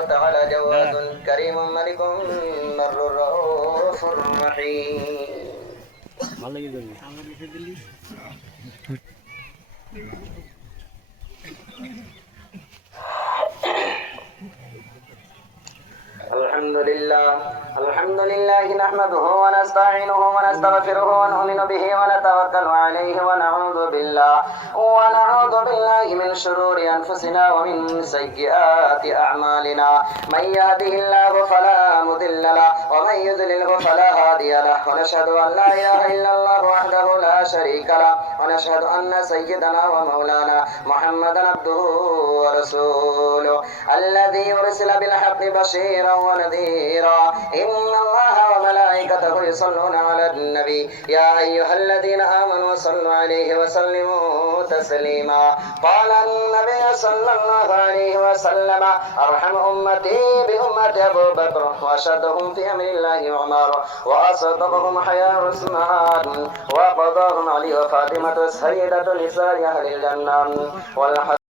تعالى جواد كريم ملك بر رؤوف رحيم الحمد لله نحمده ونستعينه ونستغفره ونؤمن به ونتوكل عليه ونعوذ بالله من شرور أنفسنا ومن سيئات أعمالنا من يهده الله فلا مضل له ومن يضلله فلا هادي له ونشهد أن لا إله إلا الله وحده لا شريك له ونشهد أن سيدنا ومولانا محمدا عبده ورسوله الذي أرسل بالحق بشيرا ونذيرا إن الله وملائكته يصلون على النبي يا أيها الذين آمنوا صلوا عليه وسلموا تسليما قال النبي صلى الله عليه وسلم أرحم أمتي بأمة أبو بكر وأشدهم في أمر الله عمر وأصدقهم حياء عثمان وقضاهم علي وفاطمة سيدة نساء أهل الجنة